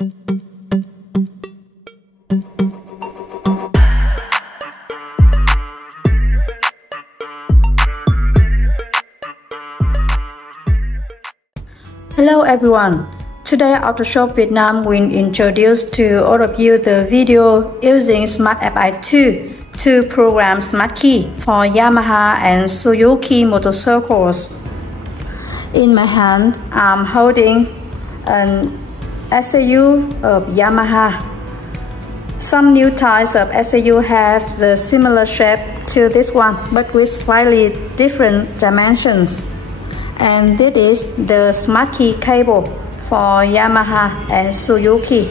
Hello everyone! Today Auto Shop Vietnam will introduce to all of you the video using SmartFi2 to program smart key for Yamaha and Suzuki motorcycles. In my hand, I'm holding an SAU of Yamaha. Some new types of SAU have the similar shape to this one, but with slightly different dimensions. And this is the smart key cable for Yamaha and Suzuki.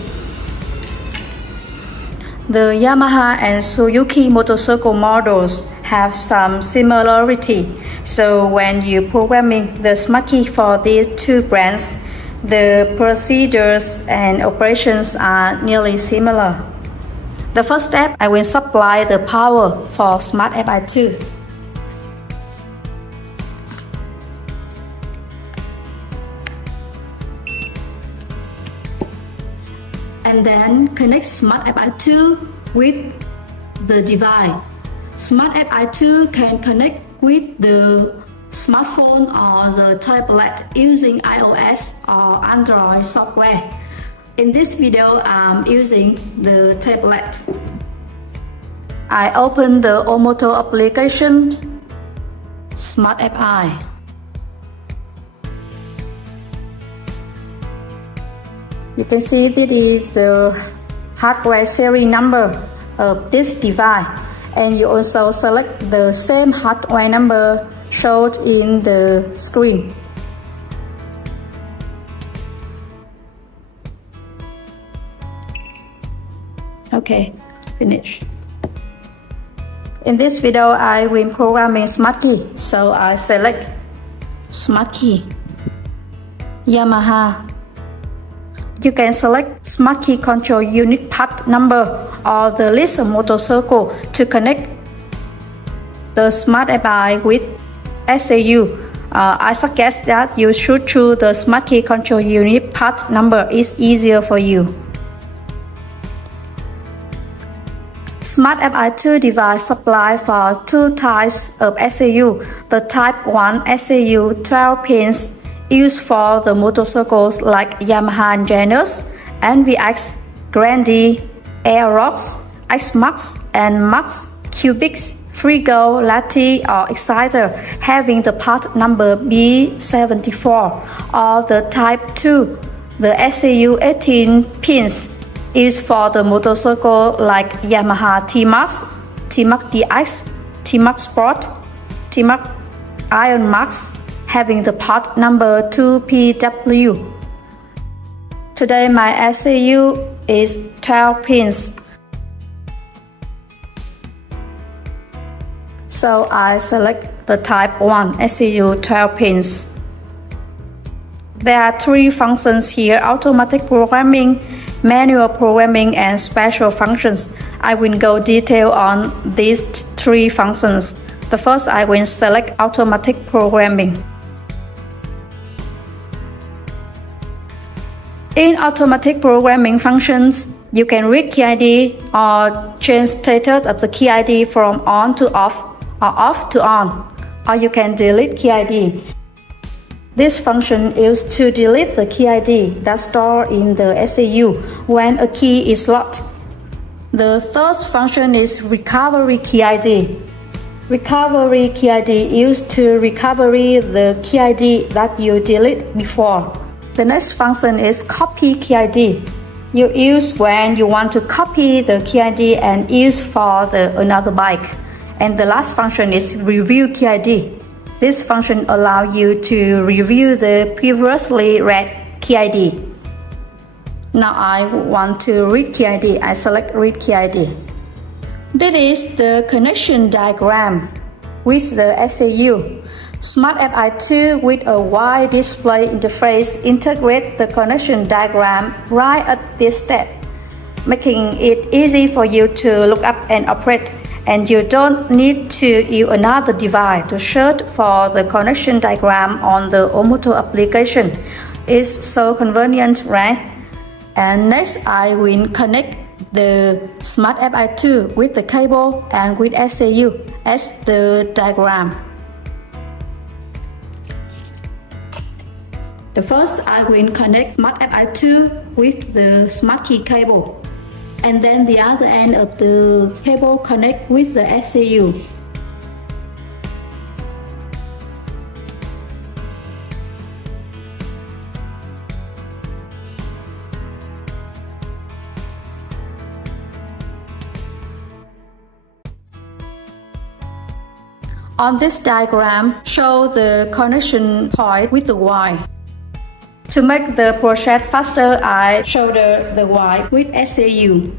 The Yamaha and Suzuki motorcycle models have some similarity, so when you're programming the smart key for these two brands, the procedures and operations are nearly similar. The first step, I will supply the power for SmartFi2. And then connect SmartFi2 with the device. SmartFi2 can connect with the smartphone or the tablet using iOS or Android software. In this video, I'm using the tablet. I open the Omoto application, SmartFi. You can see this is the hardware serial number of this device, and you also select the same hardware number shown in the screen. Okay, finish. In this video, I will programming smart key, so I select smart key, Yamaha. You can select smart key control unit part number or the list of motorcycle to connect the SmartFi with SAU. I suggest that you should choose the smart key control unit part number. It's easier for you. SmartFi2 device supply for two types of SAU. The type 1 SAU 12 pins used for the motorcycles like Yamaha and JANUS, NVX, GRANDE, Aerox, XMAX, and MAX, Cubics, Frigo, Lati, or Exciter having the part number B74, or the type 2, the SAU 18 pins used for the motorcycle like Yamaha TMAX, TMAX DX, TMAX Sport, TMAX Iron Max, having the part number 2PW. Today my SAU is 12 pins. So I select the type 1 SAU 12 pins. There are three functions here: automatic programming, manual programming, and special functions. I will go detail on these three functions. The first, I will select automatic programming. In automatic programming functions, you can read key ID or change status of the key ID from on to off or off to on, or you can delete key ID. This function is to delete the key ID that's stored in the SAU when a key is locked. The third function is recovery key ID. Recovery key ID used to recover the key ID that you deleted before. The next function is copy key ID. You use when you want to copy the key ID and use for another bike. And the last function is review key ID. This function allows you to review the previously read key ID. Now I want to read key ID. I select read key ID. This is the connection diagram with the SAU. SmartFi2 with a wide display interface integrates the connection diagram right at this step, making it easy for you to look up and operate, and you don't need to use another device to search for the connection diagram on the Omoto application. It's so convenient, right? And next I will connect the SmartFi2 with the cable and with SAU as the diagram. The first I will connect SmartFi2 with the Smart Key cable, and then the other end of the cable connect with the SAU. On this diagram, show the connection point with the wire. To make the process faster, I solder the wire with SAU.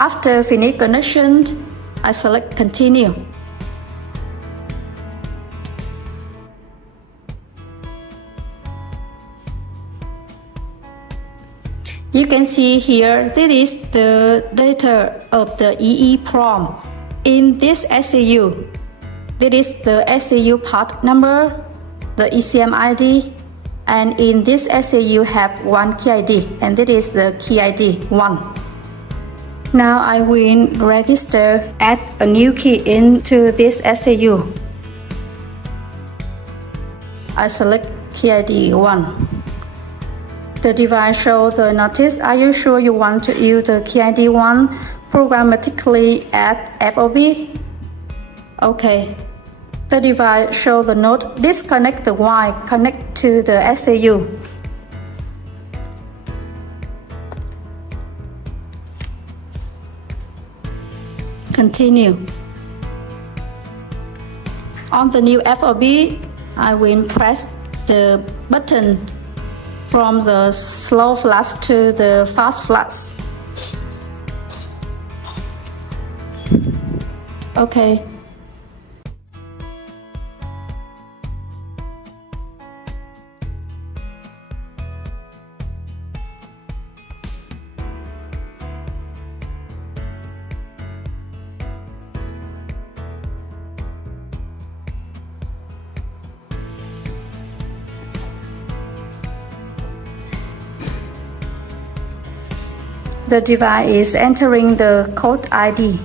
After finish connection, I select Continue. You can see here, this is the data of the EEPROM in this SAU. This is the SAU part number, the ECM ID, and in this SAU have one key ID, and this is the key ID 1. Now I will add a new key into this SAU. I select key ID 1. The device shows the notice, are you sure you want to use the key ID 1 programmatically at FOB? Okay. The device shows the note, disconnect the wire, connect to the SAU. Continue. On the new FOB, I will press the button from the slow flash to the fast flash. Okay. The device is entering the code ID.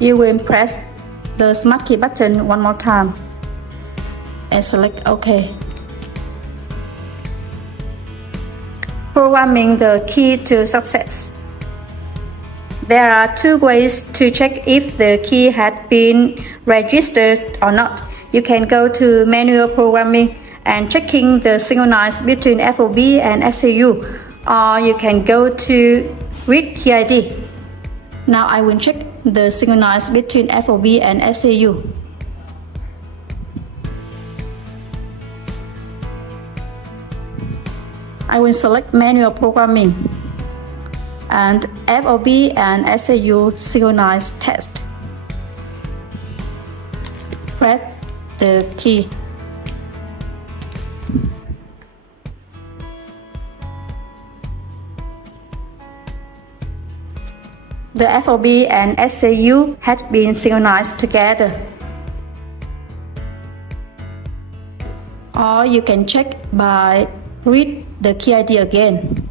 You will press the Smart Key button one more time and select OK. Programming the key to success. There are two ways to check if the key had been registered or not. You can go to manual programming and checking the synchronize between FOB and SAU, or you can go to read key ID. Now I will check the synchronize between FOB and SAU. I will select manual programming and FOB and SAU synchronize test. Press the key. The FOB and SAU had been synchronized together. Or you can check by read the key ID again.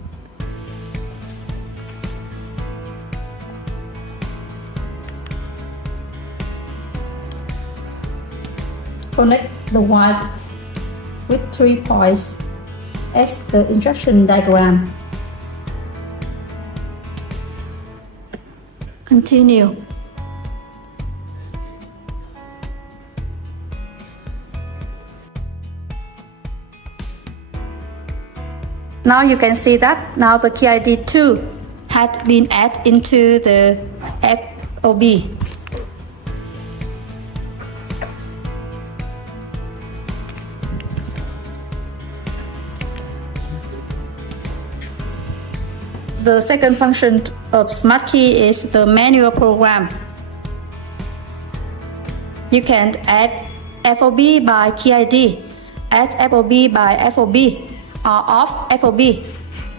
Connect the wire with 3 points as the instruction diagram. Continue. Now you can see that now the key ID 2 had been added into the FOB. The second function of SmartKey is the manual program. You can add FOB by key ID, add FOB by FOB, or off FOB,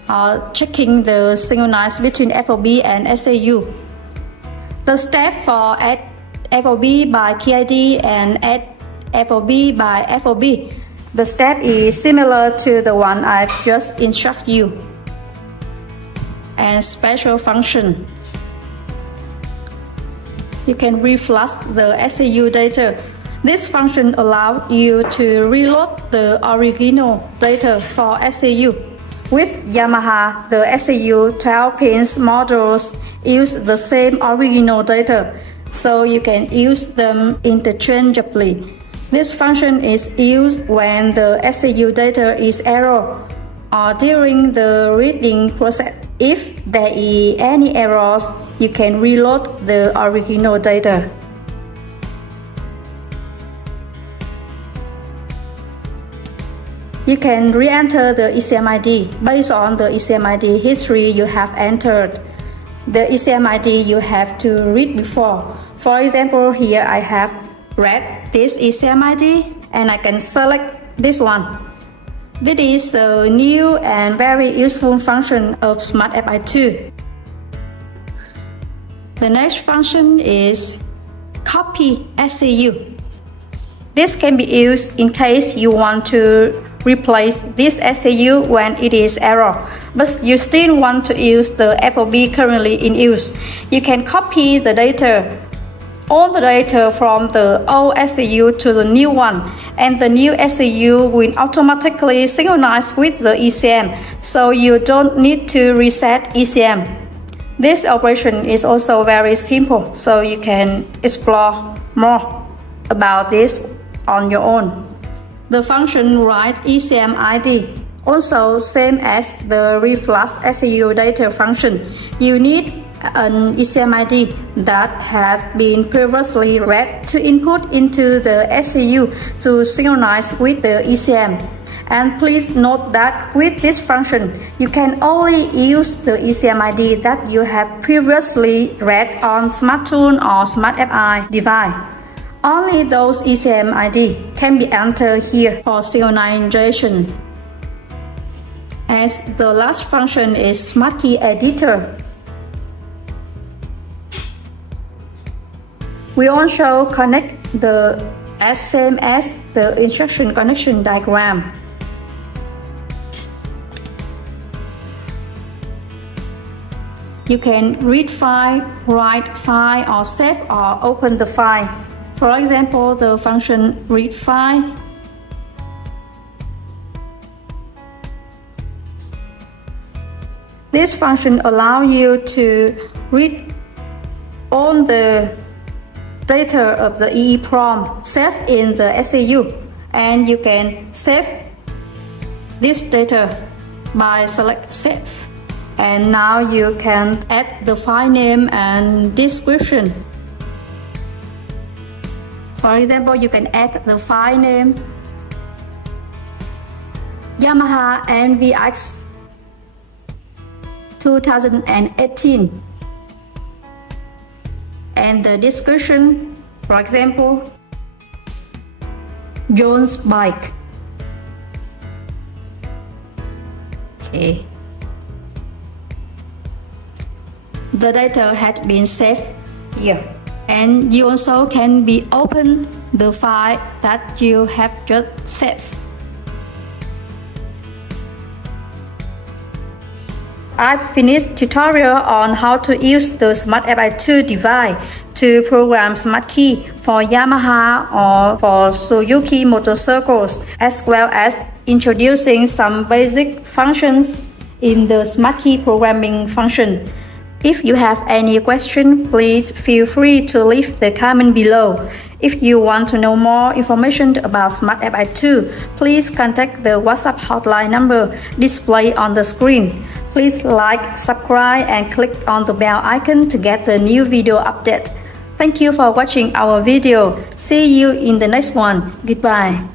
or checking the synchronize between FOB and SAU. The step for add FOB by key ID and add FOB by FOB, the step is similar to the one I've just instructed you. And special function. You can reflush the SAU data. This function allows you to reload the original data for SAU. With Yamaha, the SAU 12-pin models use the same original data, so you can use them interchangeably. This function is used when the SAU data is error or during the reading process. If there is any errors, you can reload the original data. You can re-enter the ECM ID based on the ECM ID history you have entered. The ECM ID you have to read before. For example, here I have read this ECM ID and I can select this one. This is a new and very useful function of SmartFi2. The next function is copy SAU. This can be used in case you want to replace this SAU when it is error, but you still want to use the FOB currently in use. You can copy the data, all the data from the old SAU to the new one, and the new SAU will automatically synchronize with the ECM, so you don't need to reset ECM. This operation is also very simple, so you can explore more about this on your own. The function write ECM ID, also same as the reflush SAU data function. You need an ECM ID that has been previously read to input into the SAU to synchronize with the ECM. And please note that with this function, you can only use the ECM ID that you have previously read on SmartTool or SmartFi device. Only those ECM ID can be entered here for synchronization. As the last function is SmartKey Editor. We also connect the same as the instruction connection diagram. You can read file, write file, or save or open the file. For example, the function read file. This function allows you to read all the data of the EEPROM saved in the SAU, and you can save this data by select save. And now you can add the file name and description. For example, you can add the file name Yamaha NVX 2018 and the description, for example, John's bike. Okay. The data had been saved here, and you also can be open the file that you have just saved. I've finished tutorial on how to use the SmartFi2 device to program SmartKey for Yamaha or for Suzuki motorcycles, as well as introducing some basic functions in the SmartKey programming function. If you have any question, please feel free to leave the comment below. If you want to know more information about SmartFi2, please contact the WhatsApp hotline number displayed on the screen. Please like, subscribe and click on the bell icon to get the new video update. Thank you for watching our video. See you in the next one. Goodbye.